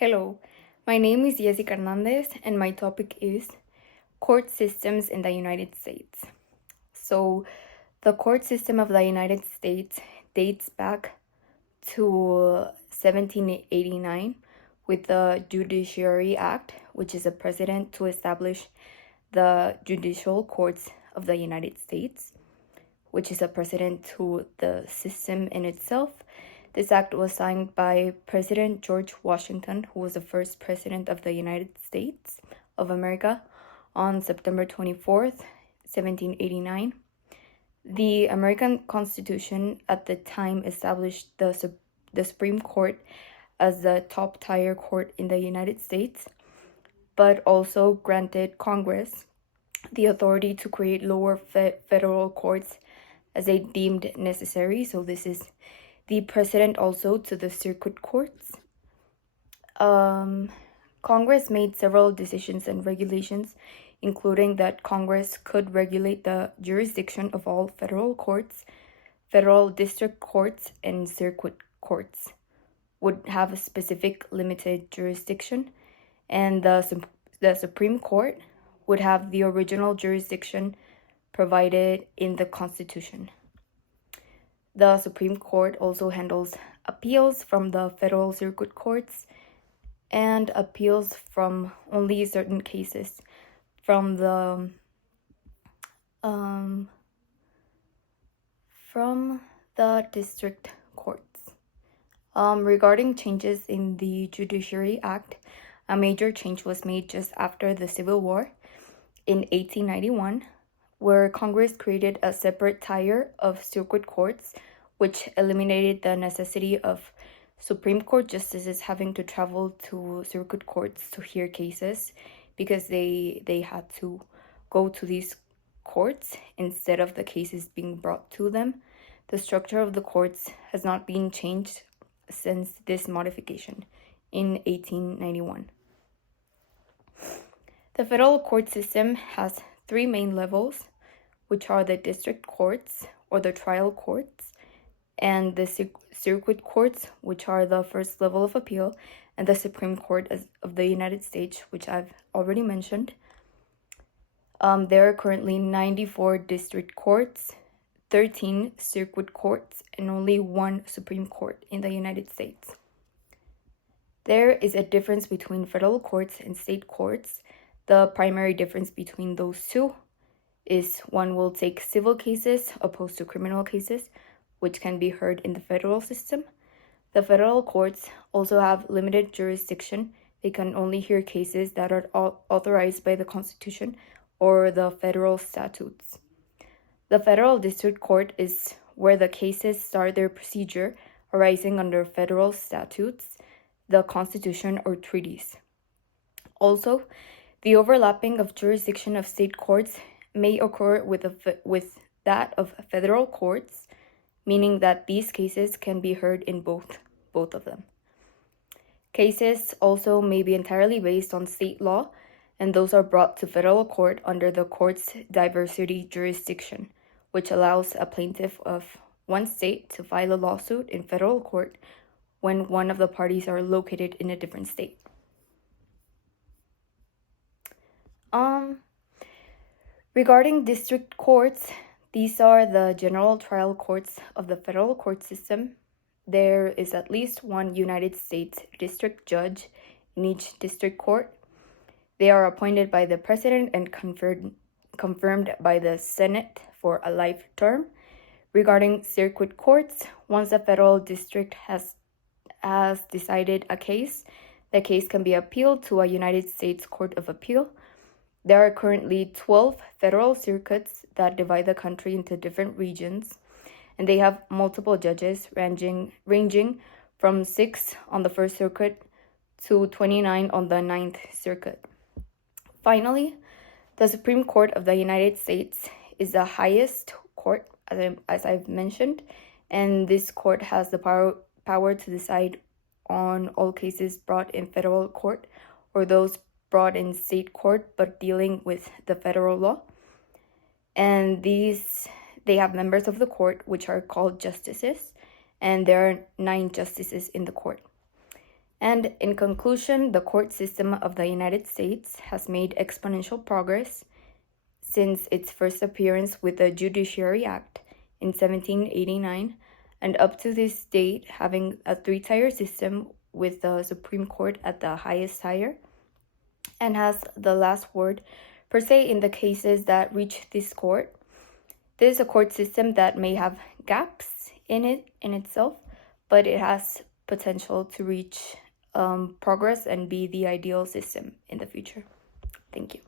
Hello, my name is Jessica Hernandez, and my topic is court systems in the United States. So, the court system of the United States dates back to 1789 with the Judiciary Act, which is a precedent to establish the judicial courts of the United States, which is a precedent to the system in itself. This act was signed by President George Washington, who was the first president of the United States of America, on September 24th, 1789. The American Constitution at the time established the Supreme Court as the top tier court in the United States, but also granted Congress the authority to create lower federal courts as they deemed necessary. So this is the precedent also to the circuit courts. Congress made several decisions and regulations, including that Congress could regulate the jurisdiction of all federal courts, federal district courts, and circuit courts would have a specific limited jurisdiction, and the Supreme Court would have the original jurisdiction provided in the Constitution. The Supreme Court also handles appeals from the federal circuit courts and appeals from only certain cases from the district courts. Regarding changes in the Judiciary Act, a major change was made just after the Civil War in 1891, where Congress created a separate tier of circuit courts, which eliminated the necessity of Supreme Court justices having to travel to circuit courts to hear cases, because they had to go to these courts instead of the cases being brought to them. The structure of the courts has not been changed since this modification in 1891. The federal court system has three main levels, which are the district courts or the trial courts, and the circuit courts, which are the first level of appeal, and the Supreme Court of the United States, which I've already mentioned. There are currently 94 district courts, 13 circuit courts, and only one Supreme Court in the United States. There is a difference between federal courts and state courts. The primary difference between those two is one will take civil cases opposed to criminal cases, which can be heard in the federal system. The federal courts also have limited jurisdiction. They can only hear cases that are authorized by the Constitution or the federal statutes. The federal district court is where the cases start their procedure arising under federal statutes, the Constitution, or treaties. Also, the overlapping of jurisdiction of state courts may occur with that of federal courts, meaning that these cases can be heard in both of them. Cases also may be entirely based on state law, and those are brought to federal court under the court's diversity jurisdiction, which allows a plaintiff of one state to file a lawsuit in federal court when one of the parties are located in a different state. Regarding district courts, these are the general trial courts of the federal court system. There is at least one United States district judge in each district court. They are appointed by the president and confirmed by the Senate for a life term. Regarding circuit courts, once a federal district has decided a case, the case can be appealed to a United States Court of Appeal. There are currently 12 federal circuits that divide the country into different regions, and they have multiple judges ranging from 6 on the First Circuit to 29 on the Ninth Circuit. Finally, the Supreme Court of the United States is the highest court, as I've mentioned, and this court has the power to decide on all cases brought in federal court or those brought in state court but dealing with the federal law. And they have members of the court which are called justices, and there are 9 justices in the court. And in conclusion, the court system of the United States has made exponential progress since its first appearance with the Judiciary Act in 1789, and up to this date having a three-tier system with the Supreme Court at the highest tier, and has the last word per se in the cases that reach this court. This is a court system that may have gaps in itself, but it has potential to reach progress and be the ideal system in the future. Thank you.